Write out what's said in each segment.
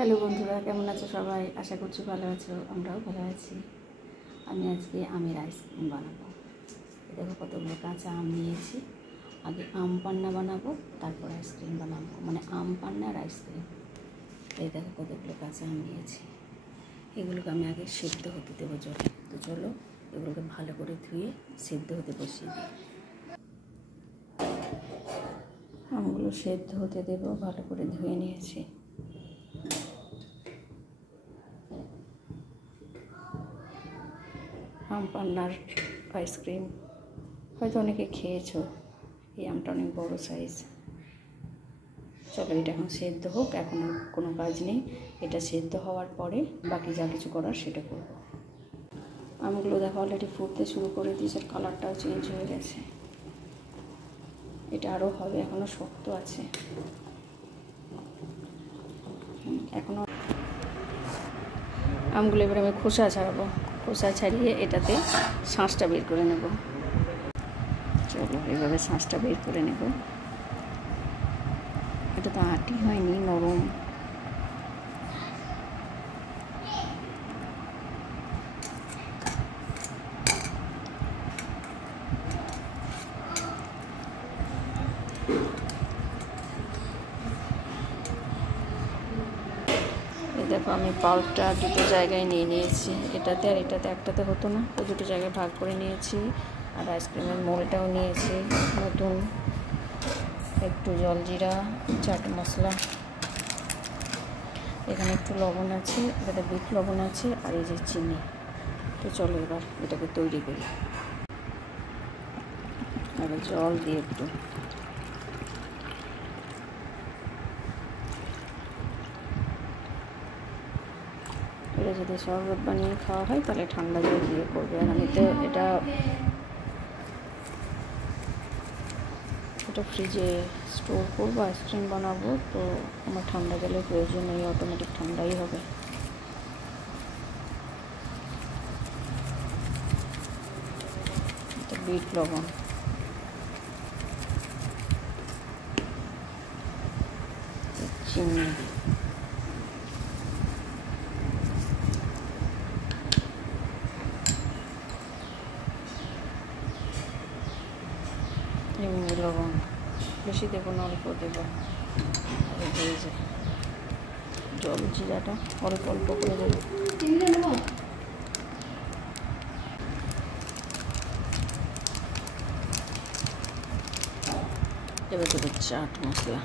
Hello বন্ধুরা, কেমন আছো সবাই? আশা করছি ভালো আছো। আমরাও ভালো আছি। আমি আজকে আমের আইসক্রিম বানাবো। দেখো কতগুলো কাঁচা আম নিয়েছি। আগে আম পান্না বানাবো, তারপর আইসক্রিম বানাবো, মানে আম পান্না আর আইসক্রিম। এই দেখো কতগুলো কাঁচা আম নিয়েছি। এগুলোকে আমি আগে সেদ্ধ হতে দেবো জলে। তো চলো এগুলোকে ভালো করে ধুয়ে সেদ্ধ হতে বসিয়ে দিই। আমগুলো সেদ্ধ হতে দেবো, ভালো করে ধুয়ে নিয়েছি। আম পান্নার আইসক্রিম হয়তো অনেকে খেয়েছো। এই আমটা অনেক বড় সাইজ। চলো এটা এখন সেদ্ধ হোক, এখন আর কোনো কাজ নেই। এটা সেদ্ধ হওয়ার পরে বাকি যা কিছু করার সেটা করব। আমগুলো দেখো অলরেডি ফুটতে শুরু করে দিয়েছে, কালারটাও চেঞ্জ হয়ে গেছে। এটা আরও হবে, এখনও শক্ত আছে। এখনও আমগুলো এবার আমি খোসা ছাড়াবো। খোসা ছাড়িয়ে এটাতে শাঁসটা বের করে নেব। চলো এভাবে শাঁসটা বের করে নেব। এটা তো আটি হয়নি, নরম। দেখো আমি পাল্পটা দুটো জায়গায় নিয়ে নিয়েছি, এটাতে আর এটাতে। একটাতে হতো না, তো দুটো জায়গায় ভাগ করে নিয়েছি। আর আইসক্রিমের মোলটাও নিয়েছি নতুন। একটু জলজিরা, চাট মশলা, এখানে একটু লবণ আছে, এটাতে বিট লবণ আছে, আর এই যে চিনি। তো চলো এবার এটাকে তৈরি করি। আর জল দিয়ে একটু এটা যদি শরবত বানিয়ে খাওয়া হয় তাহলে ঠান্ডা জল দিয়ে করবে। আর আমি তো এটা ফ্রিজে স্টোর করবো, আইসক্রিম বানাবো, তো আমার ঠান্ডা জলের প্রয়োজন নেই, অটোমেটিক ঠান্ডাই হবে। এটা বিট লবণ, চিনি, এমনি লবণ বেশি দেবো না, অল্প দেবো। এই যে জল জিরাটা অল্প অল্প করে দেবো। এবার দেবো চাট মশলা।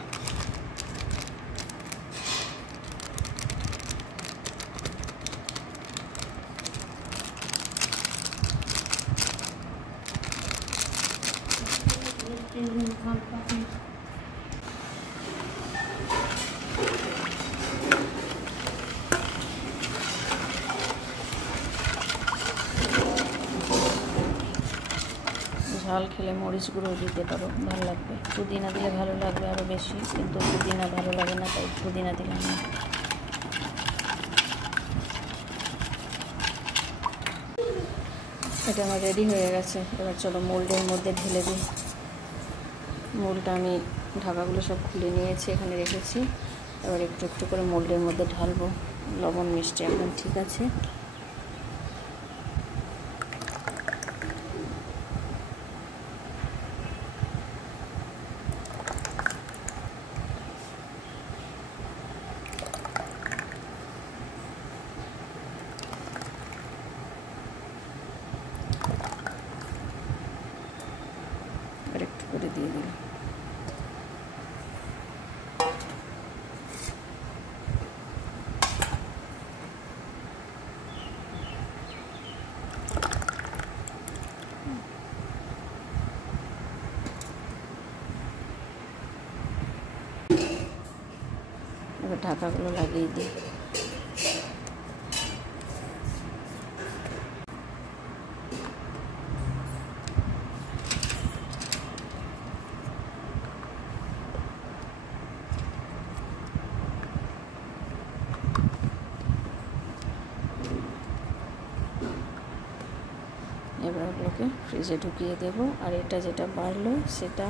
ঝাল খেলে মরিচ গুঁড়ো দিতে পারো, ভালো লাগবে। পুদিনা দিলে ভালো লাগবে আরও বেশি, কিন্তু পুদিনা ভালো লাগে না, তাই পুদিনা দিলাম না। এটা আমার রেডি হয়ে গেছে। এবার চলো মোল্ডের মধ্যে ঢেলে দিই। মোল্ডটা আমি ঢাকাগুলো সব খুলে নিয়েছি, এখানে রেখেছি। এবার একটু একটু করে মোল্ডের মধ্যে ঢালবো। লবণ মিষ্টি একদম ঠিক আছে। আর একটু করে দিয়ে দিলাম। এবার ঢাকাগুলো লাগিয়ে দিই। এবার ওগুলোকে ফ্রিজে ঢুকিয়ে দেব। আর এটা যেটা বাড়লো সেটা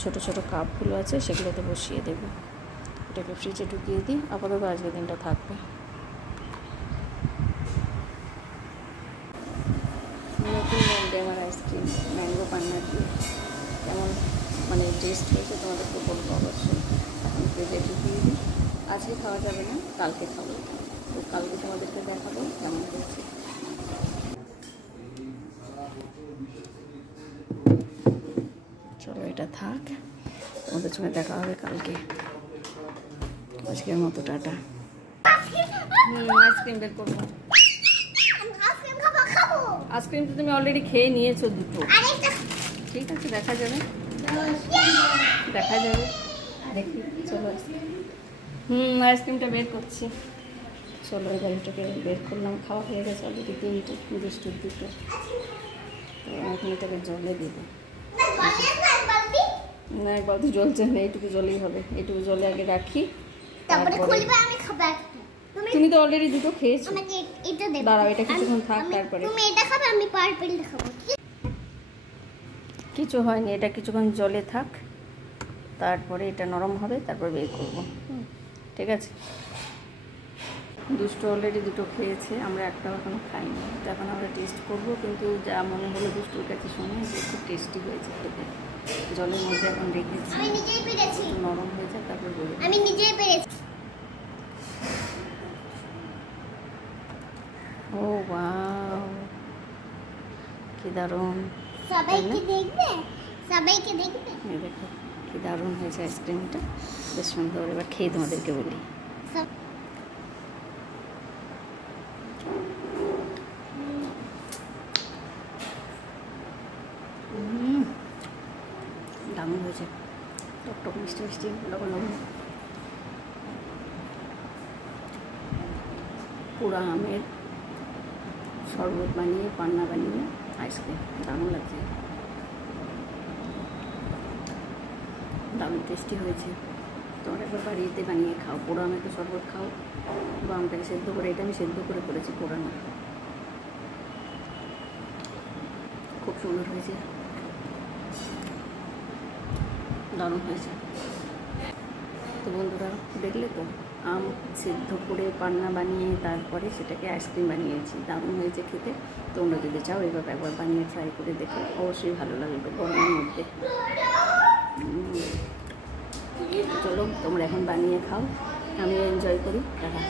ছোট ছোট কাপগুলো আছে সেগুলোতে বসিয়ে দেব। এটাকে ফ্রিজে ঢুকিয়ে দিই, আপাতত আজকের দিনটা থাকবে। নতুন আমার আইসক্রিম ম্যাঙ্গো পান্না দিয়ে কেমন মানে টেস্ট হয়েছে তোমাদেরকে বলবো অবশ্যই। এখন ফ্রিজে ঢুকিয়ে দিই, আজকে খাওয়া যাবে না, কালকে খাবো, তো কালকে তোমাদেরকে দেখাবো কেমন হয়েছে। চলো এটা থাক, তোমাদের সঙ্গে দেখা হবে কালকে। আজকের মতো টাটা। আইসক্রিম বের করবো। আইসক্রিম তো তুমি অলরেডি খেয়ে নিয়েছো দুটো, ঠিক আছে দেখা যাবে, দেখা যাবে দেখি। চলো আইসক্রিমটা বের করছি। চলো এবার এটাকে বের করলাম, খাওয়া হয়ে গেছে অলরেডি 3টে, দুষ্টুর 2টো। তো এখন এটাকে জলে দেবো। না এক বালতি জল চাই না, এইটুকু জলেই হবে, এইটুকু জলে আগে রাখি। তুমি তো অলরেডি 2টো খেয়েছো, দাঁড়াও এটা কিছুক্ষণ থাক, তারপরে কিছু হয়নি, এটা কিছুক্ষণ জলে থাক, তারপরে এটা নরম হবে, তারপর বের করবো, ঠিক আছে। দুষ্টু অলরেডি 2টো খেয়েছে, আমরা একটাও এখনো খাইনি, তো এখন আমরা টেস্ট করবো। কিন্তু যা মনে হলো দুষ্টুর কাছে শুনে যে খুব টেস্টি হয়েছে খেতে। জলের মধ্যে এখন রেখেছি, একটু নরম হয়ে যায়, তারপর বলবো। আমি নিজেই পেরেছি। ও ওয়াও, কি দারুণ! সবাইকে দেখবে, সবাইকে দেখবে। এই দেখো কি দারুণ হয়েছে আইসক্রিমটা, বেশ সুন্দর। এবার খেয়ে তোমাদেরকে বলি। দারুণ হয়েছে, টকটক মিষ্টি মিষ্টি, লবণ লবণ। পুরা আমের শরবত বানিয়ে, পান্না বানিয়ে আইসক্রিম, দারুণ লাগছে, দারুণ টেস্টি হয়েছে। তোমরা একবার বাড়িতে বানিয়ে খাও, পুরো আমের তো শরবত খাও, বা আমটাকে সেদ্ধ করে, এটা আমি সেদ্ধ করে করেছি, পোড়ানো, খুব সুন্দর হয়েছে, দারুণ হয়েছে। তো বন্ধুরা দেখলে তো, আম সেদ্ধ করে পান্না বানিয়ে তারপরে সেটাকে আইসক্রিম বানিয়েছি, দারুণ হয়েছে খেতে। তোমরা যদি চাও এইভাবে একবার বানিয়ে ট্রাই করে দেখো, অবশ্যই ভালো লাগবে গরমের মধ্যে। চলো তোমরা এখন বানিয়ে খাও, আমিও এনজয় করি, টাটা।